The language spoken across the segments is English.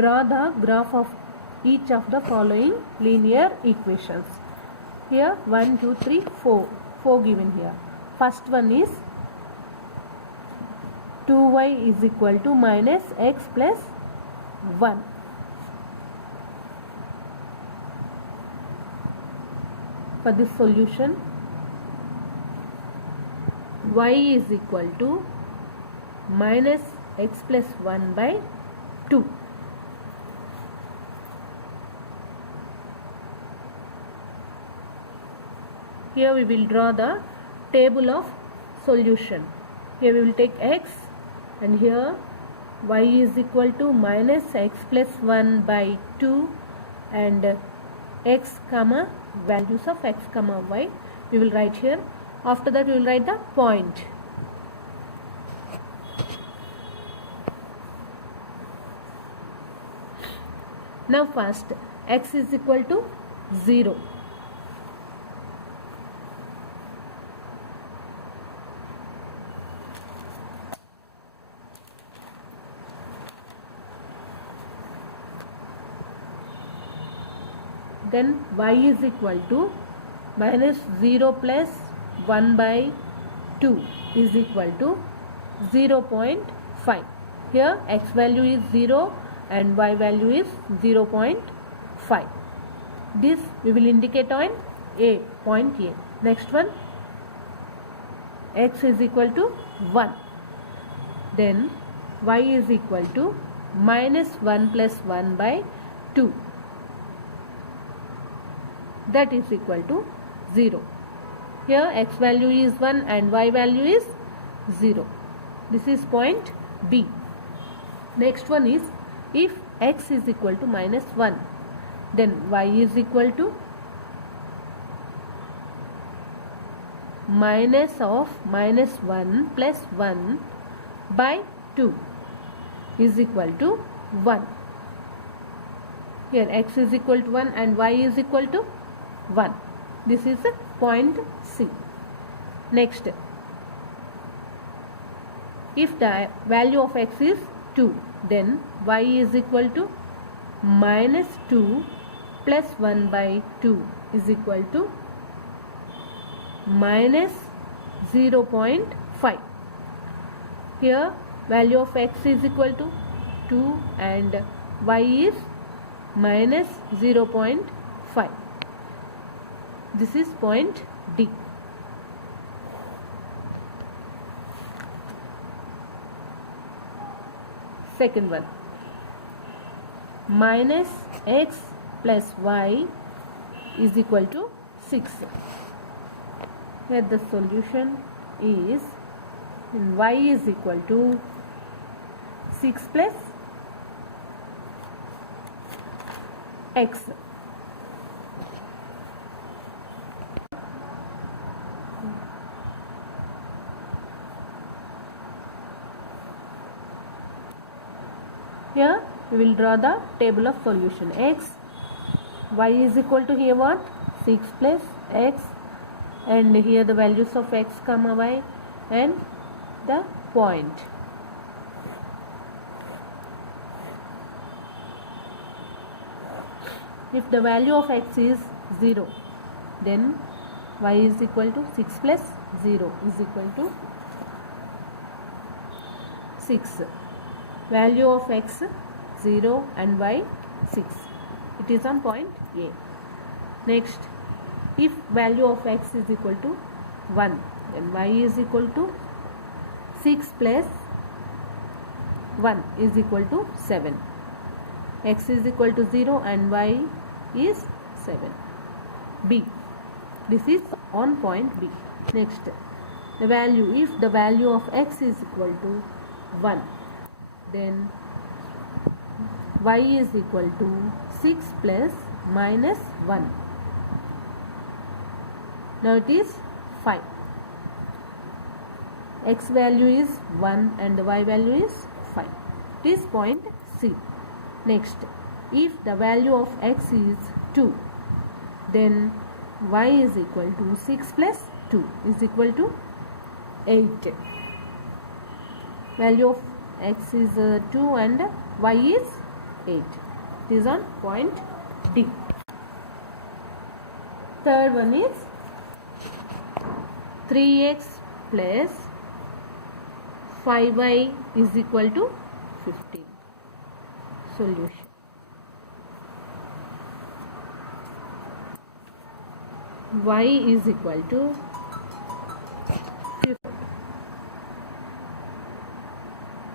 Draw the graph of each of the following linear equations. Here 1, 2, 3, 4. 4 given here. First one is 2y is equal to minus x plus 1. For this solution, y is equal to minus x plus 1 by 2. Here we will draw the table of solution. Here we will take x and here y is equal to minus x plus 1 by 2 and x comma values of x comma y we will write here. After that we will write the point. Now first x is equal to 0. Then y is equal to minus 0 plus 1 by 2 is equal to 0.5. Here x value is 0 and y value is 0.5. This we will indicate on A, point A. Next one, x is equal to 1. Then y is equal to minus 1 plus 1 by 2. That is equal to 0. Here x value is 1 and y value is 0. This is point B. Next one is, if x is equal to minus 1, then y is equal to minus of minus 1 plus 1 by 2 is equal to 1. Here x is equal to 1 and y is equal to 1. This is a point C. Next, if the value of x is 2, then y is equal to minus 2 plus 1 by 2 is equal to minus 0.5. Here value of x is equal to 2 and y is minus 0.5. This is point D. Second one, minus x plus y is equal to 6. Here the solution is y is equal to 6 plus x. Here we will draw the table of solution. X, y is equal to here what? 6 plus x, and here the values of x comma y and the point. If the value of x is 0, then y is equal to 6 plus 0 is equal to 6. Value of x 0 and y 6. It is on point A. Next, if value of x is equal to 1, then y is equal to 6 plus 1 is equal to 7. X is equal to 0 and y is 7. B. This is on point B. Next, the value, if the value of x is equal to 1, then y is equal to 6 plus minus 1. Now it is 5. X value is 1 and the y value is 5. It is point C. Next, if the value of x is 2, then y is equal to 6 plus 2 is equal to 8. Value of x is 2 and y is 8. It is on point D. Third one is 3x plus 5y is equal to 15. Solution. Y is equal to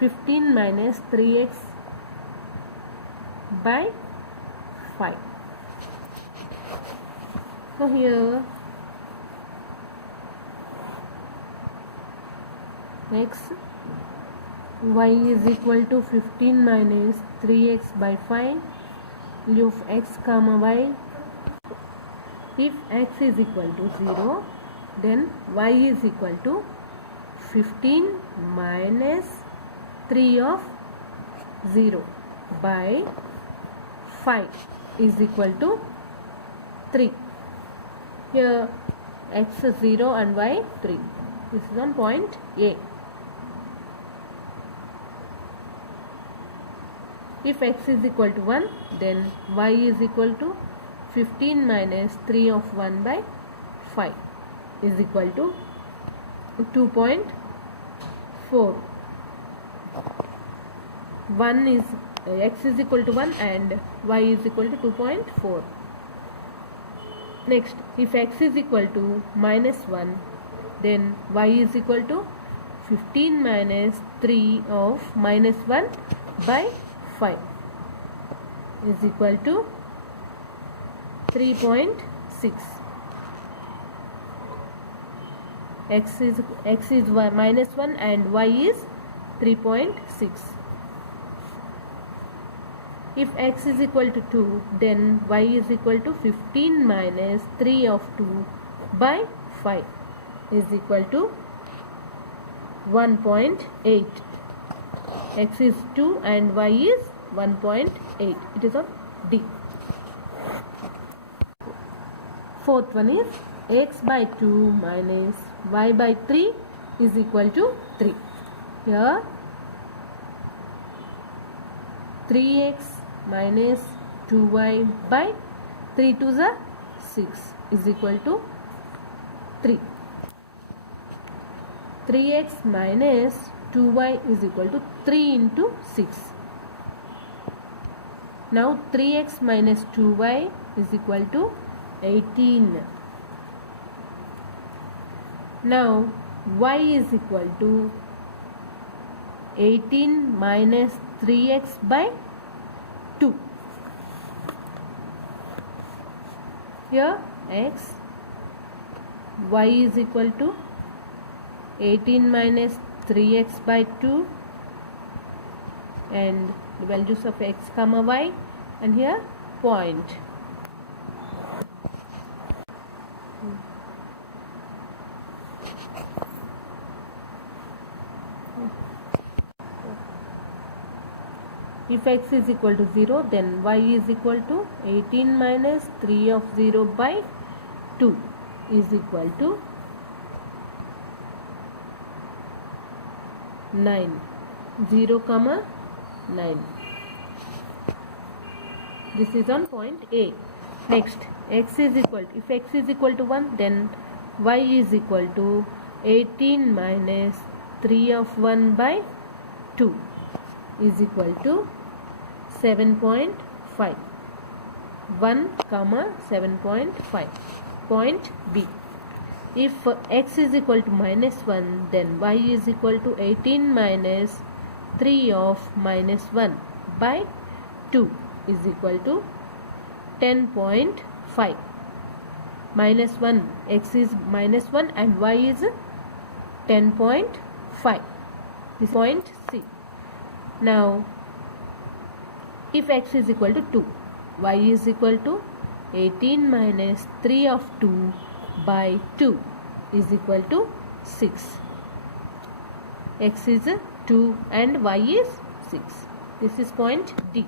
15 minus 3x by 5. So here y is equal to 15 minus 3x by 5. Value of x comma y. If x is equal to 0, then y is equal to 15 minus 3 of 0 by 5 is equal to 3. Here x is 0 and y 3. This is on point A. If x is equal to 1, then y is equal to 15 minus 3 of 1 by 5 is equal to 2.4. 1 is x is equal to 1 and y is equal to 2.4. Next, if x is equal to minus 1, then y is equal to 15 minus 3 of minus 1 by 5 is equal to 3.6. X is minus 1 and y is 3.6. If x is equal to 2, then y is equal to 15 minus 3 of 2 by 5 is equal to 1.8. X is 2 and y is 1.8. It is on D. Fourth one is x by 2 minus y by 3 is equal to 3. Here 3x minus 2y by 3 to the 6 is equal to 3. 3x minus 2y is equal to 3 into 6. Now 3x minus 2y is equal to 18. Now y is equal to 18 minus 3x by 2. Here x, y is equal to 18 minus 3x by 2 and the values of x comma y, and here point. If x is equal to 0, then y is equal to 18 minus 3 of 0 by 2 is equal to 9. 0 comma 9. This is on point A. Next, x is equal to, if x is equal to 1, then y is equal to 18 minus 3 of 1 by 2 is equal to 7.5. 1 comma 7.5. Point B. If x is equal to minus 1, then y is equal to 18 minus 3 of minus 1 by 2 is equal to 10.5. Minus 1, x is minus 1 and y is 10.5. This is point C. Now, if x is equal to 2, y is equal to 18 minus 3 of 2 by 2 is equal to 6. X is 2 and y is 6. This is point D.